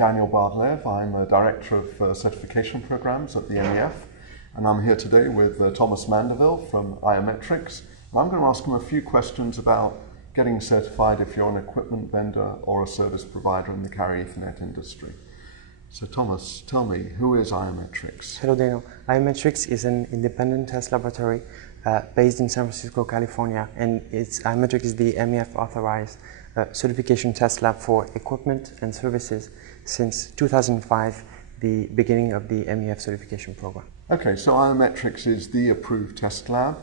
Daniel Bardlev. I'm a Director of Certification Programs at the MEF, and I'm here today with Thomas Mandeville from Iometrics. And I'm going to ask him a few questions about getting certified if you're an equipment vendor or a service provider in the carrier Ethernet industry. So Thomas, tell me, who is Iometrics? Hello Daniel. Iometrics is an independent test laboratory based in San Francisco, California, and Iometrics is the MEF authorized certification test lab for equipment and services since 2005, the beginning of the MEF certification program. Okay, so Iometrics is the approved test lab.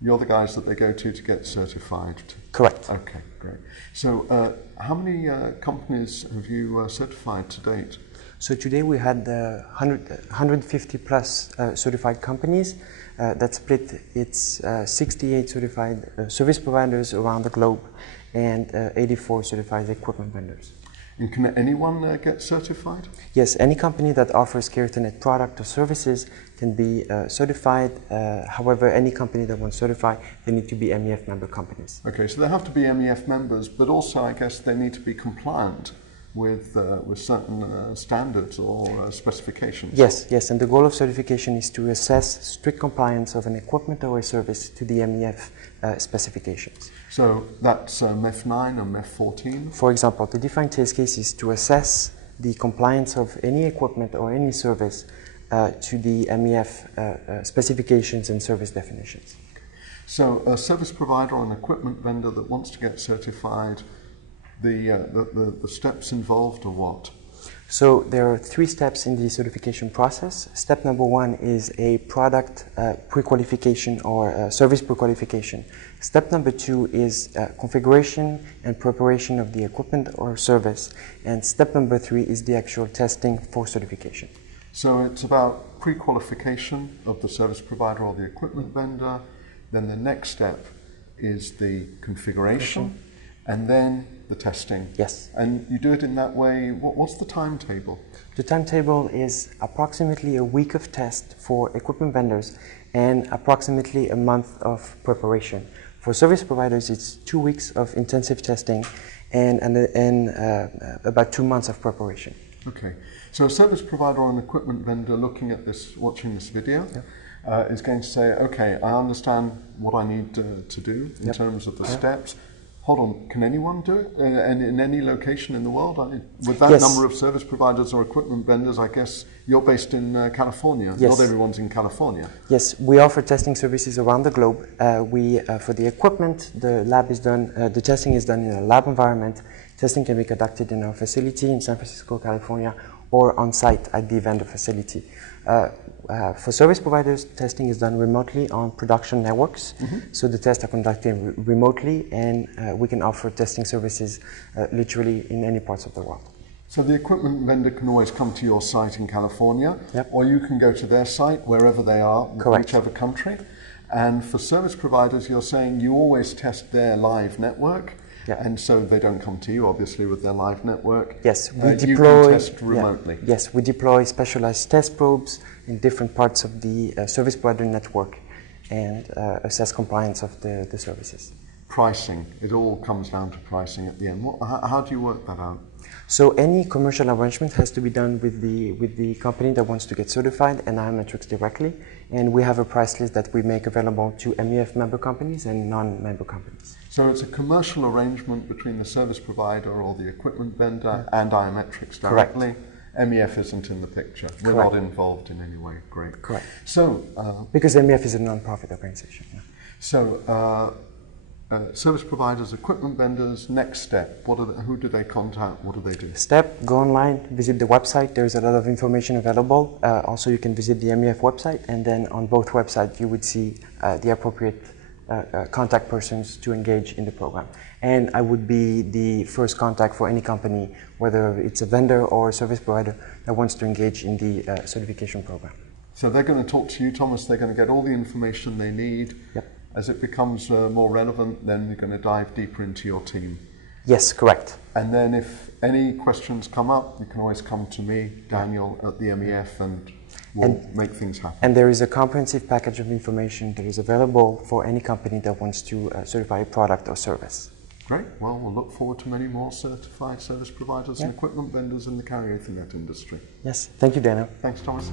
You're the guys that they go to get certified? Correct. Okay, great. So how many companies have you certified to date? So today we had 150 plus certified companies that split its 68 certified service providers around the globe and 84 certified equipment vendors. And can anyone get certified? Yes, any company that offers carrier Ethernet product or services can be certified. However, any company that wants certified, they need to be MEF member companies. Okay, so they have to be MEF members, but also I guess they need to be compliant with certain standards or specifications. Yes, and the goal of certification is to assess strict compliance of an equipment or a service to the MEF specifications. So that's MEF 9 and MEF 14? For example, the defined test case is to assess the compliance of any equipment or any service to the MEF specifications and service definitions. So a service provider or an equipment vendor that wants to get certified, the steps involved are what? So there are 3 steps in the certification process. Step number 1 is a product pre-qualification or service pre-qualification. Step number 2 is configuration and preparation of the equipment or service. And step number 3 is the actual testing for certification. So it's about pre-qualification of the service provider or the equipment vendor. Then the next step is the configuration. And then the testing. Yes. And you do it in that way. What's the timetable? The timetable is approximately a week of test for equipment vendors and approximately a month of preparation. For service providers, it's 2 weeks of intensive testing and about 2 months of preparation. Okay. So a service provider or an equipment vendor looking at this, watching this video, is going to say, okay, I understand what I need to do in terms of the steps. Hold on, can anyone do it? And in any location in the world? With that number of service providers or equipment vendors, I guess you're based in California. Yes. Not everyone's in California. Yes, we offer testing services around the globe. For the equipment, the testing is done in a lab environment. Testing can be conducted in our facility in San Francisco, California, or on site at the vendor facility. For service providers, testing is done remotely on production networks. So the tests are conducted remotely, and we can offer testing services literally in any parts of the world. So the equipment vendor can always come to your site in California, or you can go to their site wherever they are, whichever country. And for service providers, you're saying you always test their live network. And so they don't come to you, obviously, with their live network. Yes, we deploy. You can test remotely. Yes, we deploy specialized test probes in different parts of the service provider network and assess compliance of the services. Pricing. It all comes down to pricing at the end. How do you work that out? So any commercial arrangement has to be done with the company that wants to get certified and Iometrics directly. And we have a price list that we make available to MEF member companies and non-member companies. So it's a commercial arrangement between the service provider or the equipment vendor and Iometrics directly. Correct. MEF isn't in the picture. We're Correct. not involved in any way. Great. Correct. So because MEF is a non-profit organization. So service providers, equipment vendors, next step. Who do they contact? What do they do? Step, go online, visit the website. There's a lot of information available. Also, you can visit the MEF website, and then on both websites, you would see the appropriate contact persons to engage in the program. And I would be the first contact for any company, whether it's a vendor or a service provider that wants to engage in the certification program. So they're going to talk to you, Thomas. They're going to get all the information they need. Yep. As it becomes more relevant, then you're going to dive deeper into your team. Yes, correct. And then if any questions come up, you can always come to me, Daniel, at the MEF, and we'll make things happen. And there is a comprehensive package of information that is available for any company that wants to certify a product or service. Great. Well, we'll look forward to many more certified service providers and equipment vendors in the carrier Ethernet industry. Yes. Thank you, Daniel. Thanks, Thomas.